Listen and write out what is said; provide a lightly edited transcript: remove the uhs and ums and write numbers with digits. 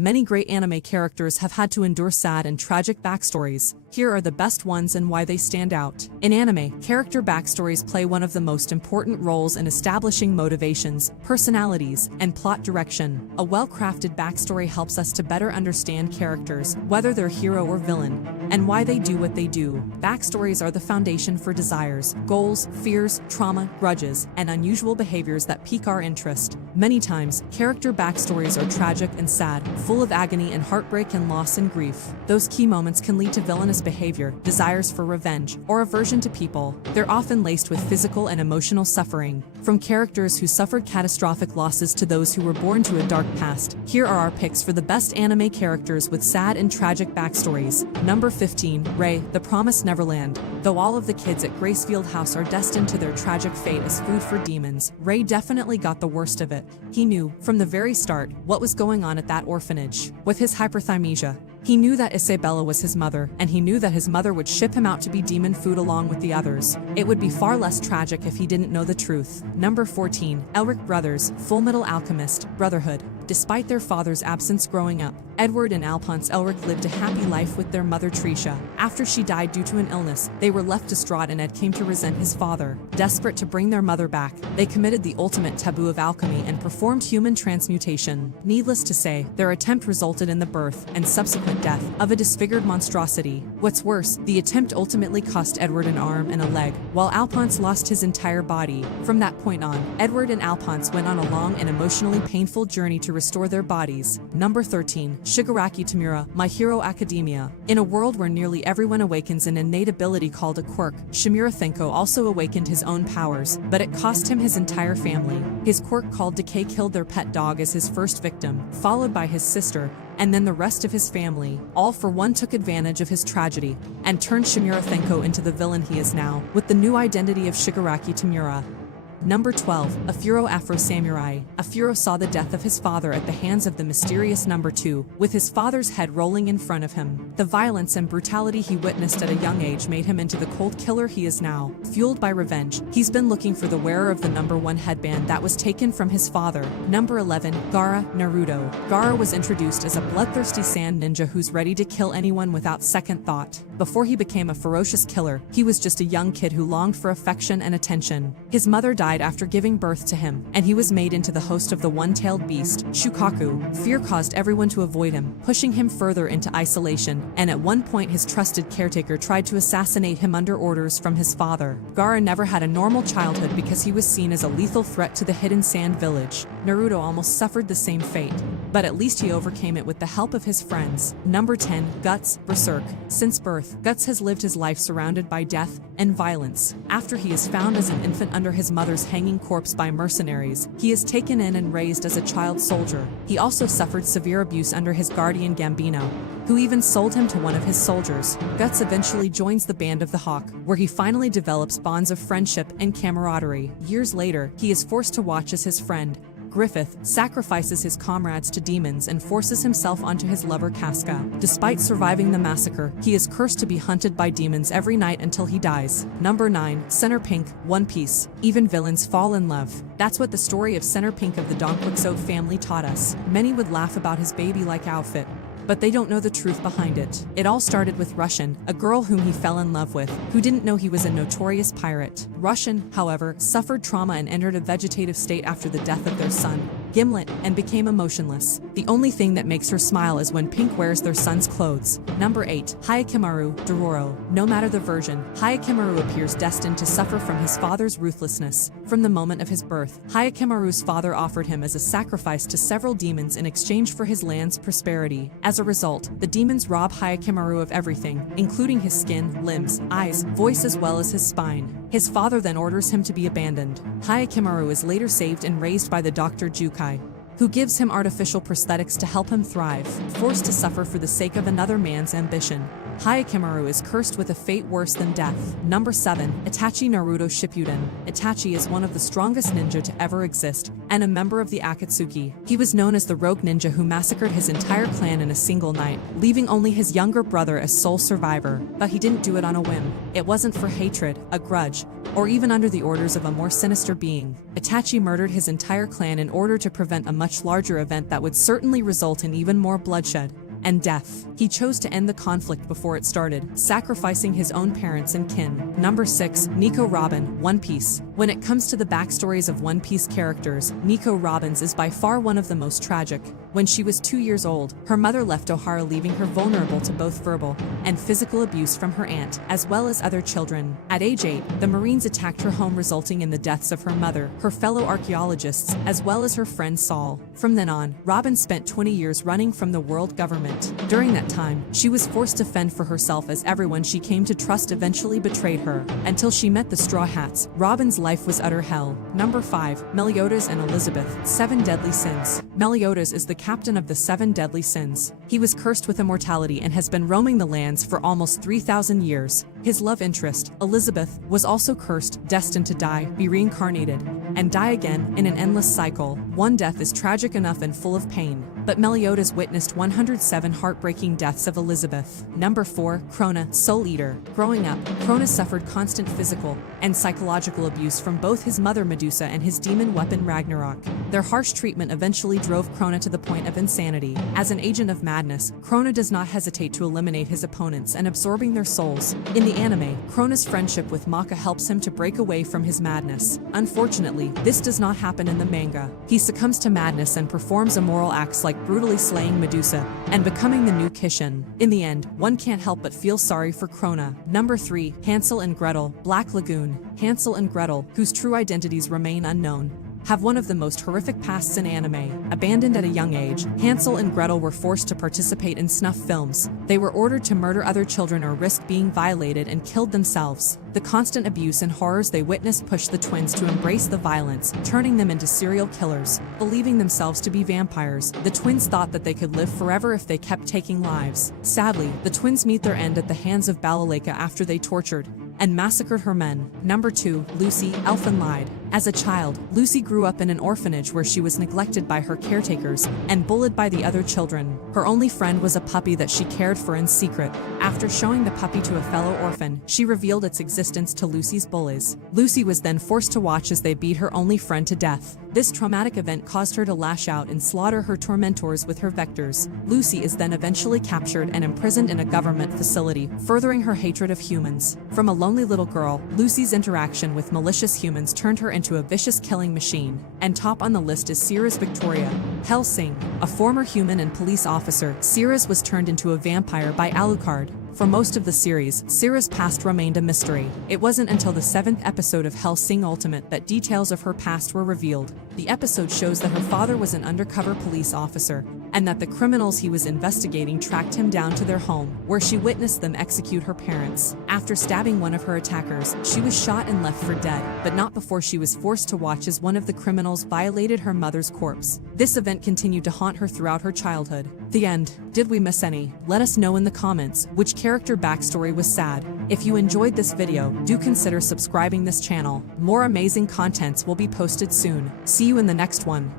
Many great anime characters have had to endure sad and tragic backstories. Here are the best ones and why they stand out. In anime, character backstories play one of the most important roles in establishing motivations, personalities, and plot direction. A well-crafted backstory helps us to better understand characters, whether they're hero or villain, and why they do what they do. Backstories are the foundation for desires, goals, fears, trauma, grudges, and unusual behaviors that pique our interest. Many times, character backstories are tragic and sad, full of agony and heartbreak and loss and grief. Those key moments can lead to villainous behavior, desires for revenge, or aversion to people. They're often laced with physical and emotional suffering. From characters who suffered catastrophic losses to those who were born to a dark past, here are our picks for the best anime characters with sad and tragic backstories. Number 15, Rei, The Promised Neverland. Though all of the kids at Gracefield House are destined to their tragic fate as food for demons, Rei definitely got the worst of it. He knew, from the very start, what was going on at that orphanage. With his hyperthymesia, he knew that Isabella was his mother, and he knew that his mother would ship him out to be demon food along with the others. It would be far less tragic if he didn't know the truth. Number 14, Elric Brothers, Fullmetal Alchemist, Brotherhood. Despite their father's absence growing up, Edward and Alphonse Elric lived a happy life with their mother Tricia. After she died due to an illness, they were left distraught and Ed came to resent his father. Desperate to bring their mother back, they committed the ultimate taboo of alchemy and performed human transmutation. Needless to say, their attempt resulted in the birth and subsequent death of a disfigured monstrosity. What's worse, the attempt ultimately cost Edward an arm and a leg, while Alphonse lost his entire body. From that point on, Edward and Alphonse went on a long and emotionally painful journey to restore their bodies. Number 13, Shigaraki Tamura, My Hero Academia. In a world where nearly everyone awakens an innate ability called a quirk, Shimura Thenko also awakened his own powers, but it cost him his entire family. His quirk called Decay killed their pet dog as his first victim, followed by his sister, and then the rest of his family. All for one took advantage of his tragedy and turned Shimura Thenko into the villain he is now, with the new identity of Shigaraki Tamura. Number 12, Afuro Afro Samurai. Afuro saw the death of his father at the hands of the mysterious Number 2, with his father's head rolling in front of him. The violence and brutality he witnessed at a young age made him into the cold killer he is now. Fueled by revenge, he's been looking for the wearer of the Number 1 headband that was taken from his father. Number 11, Gaara, Naruto. Gaara was introduced as a bloodthirsty sand ninja who's ready to kill anyone without second thought. Before he became a ferocious killer, he was just a young kid who longed for affection and attention. His mother died after giving birth to him, and he was made into the host of the one-tailed beast, Shukaku. Fear caused everyone to avoid him, pushing him further into isolation, and at one point his trusted caretaker tried to assassinate him under orders from his father. Gaara never had a normal childhood because he was seen as a lethal threat to the hidden sand village. Naruto almost suffered the same fate, but at least he overcame it with the help of his friends. Number 10, Guts, Berserk. Since birth, Guts has lived his life surrounded by death and violence. After he is found as an infant under his mother's hanging corpse by mercenaries, he is taken in and raised as a child soldier. He also suffered severe abuse under his guardian Gambino, who even sold him to one of his soldiers. Guts eventually joins the Band of the Hawk, where he finally develops bonds of friendship and camaraderie. Years later, he is forced to watch as his friend, Griffith, sacrifices his comrades to demons and forces himself onto his lover Casca. Despite surviving the massacre, he is cursed to be hunted by demons every night until he dies. Number 9, Center Pink, One Piece. Even villains fall in love. That's what the story of Center Pink of the Donquixote family taught us. Many would laugh about his baby-like outfit, but they don't know the truth behind it. It all started with Russian, a girl whom he fell in love with, who didn't know he was a notorious pirate. Russian, however, suffered trauma and entered a vegetative state after the death of their son, Gimlet, and became emotionless. The only thing that makes her smile is when Pink wears their son's clothes. Number 8, Hyakkimaru, Dororo. No matter the version, Hyakkimaru appears destined to suffer from his father's ruthlessness. From the moment of his birth, Hyakkimaru's father offered him as a sacrifice to several demons in exchange for his land's prosperity. As a result, the demons rob Hyakkimaru of everything, including his skin, limbs, eyes, voice as well as his spine. His father then orders him to be abandoned. Hyakkimaru is later saved and raised by the Dr. Jukai, who gives him artificial prosthetics to help him thrive, forced to suffer for the sake of another man's ambition. Hyakkimaru is cursed with a fate worse than death. Number 7. Itachi Naruto Shippuden. Itachi is one of the strongest ninja to ever exist, and a member of the Akatsuki. He was known as the rogue ninja who massacred his entire clan in a single night, leaving only his younger brother as sole survivor. But he didn't do it on a whim. It wasn't for hatred, a grudge, or even under the orders of a more sinister being. Itachi murdered his entire clan in order to prevent a much larger event that would certainly result in even more bloodshed and death. He chose to end the conflict before it started, sacrificing his own parents and kin. Number 6. Nico Robin, One Piece. When it comes to the backstories of One Piece characters, Nico Robin's is by far one of the most tragic. When she was 2 years old, her mother left Ohara, leaving her vulnerable to both verbal and physical abuse from her aunt, as well as other children. At age 8, the Marines attacked her home, resulting in the deaths of her mother, her fellow archaeologists, as well as her friend Saul. From then on, Robin spent 20 years running from the world government. During that time, she was forced to fend for herself as everyone she came to trust eventually betrayed her. Until she met the Straw Hats, Robin's life was utter hell. Number 5. Meliodas and Elizabeth, Seven Deadly Sins. Meliodas is the captain of the Seven Deadly Sins. He was cursed with immortality and has been roaming the lands for almost 3,000 years. His love interest, Elizabeth, was also cursed, destined to die, be reincarnated, and die again in an endless cycle. One death is tragic enough and full of pain, but Meliodas witnessed 107 heartbreaking deaths of Elizabeth. Number 4. Krona, Soul Eater. Growing up, Krona suffered constant physical and psychological abuse from both his mother Medusa and his demon weapon Ragnarok. Their harsh treatment eventually drove Krona to the point of insanity. As an agent of madness, Krona does not hesitate to eliminate his opponents and absorbing their souls. In the anime, Krona's friendship with Maka helps him to break away from his madness. Unfortunately, this does not happen in the manga. He succumbs to madness and performs immoral acts like brutally slaying Medusa and becoming the new Kishin. In the end, one can't help but feel sorry for Krona. Number 3. Hansel and Gretel, Black Lagoon. Hansel and Gretel, whose true identities remain unknown, have one of the most horrific pasts in anime. Abandoned at a young age, Hansel and Gretel were forced to participate in snuff films. They were ordered to murder other children or risk being violated and killed themselves. The constant abuse and horrors they witnessed pushed the twins to embrace the violence, turning them into serial killers. Believing themselves to be vampires, the twins thought that they could live forever if they kept taking lives. Sadly, the twins meet their end at the hands of Balaleka after they tortured and massacred her men. Number 2. Lucy, Elfenlied. As a child, Lucy grew up in an orphanage where she was neglected by her caretakers and bullied by the other children. Her only friend was a puppy that she cared for in secret. After showing the puppy to a fellow orphan, she revealed its existence to Lucy's bullies. Lucy was then forced to watch as they beat her only friend to death. This traumatic event caused her to lash out and slaughter her tormentors with her vectors. Lucy is then eventually captured and imprisoned in a government facility, furthering her hatred of humans. From a lonely little girl, Lucy's interaction with malicious humans turned her into a vicious killing machine. And top on the list is Cirrus Victoria. Hellsing, a former human and police officer, Cirrus was turned into a vampire by Alucard. For most of the series, Cirrus' past remained a mystery. It wasn't until the 7th episode of Hellsing Ultimate that details of her past were revealed. The episode shows that her father was an undercover police officer, and that the criminals he was investigating tracked him down to their home, where she witnessed them execute her parents. After stabbing one of her attackers, she was shot and left for dead, but not before she was forced to watch as one of the criminals violated her mother's corpse. This event continued to haunt her throughout her childhood. The end. Did we miss any? Let us know in the comments which character backstory was sad. If you enjoyed this video, do consider subscribing this channel. More amazing contents will be posted soon. See you in the next one.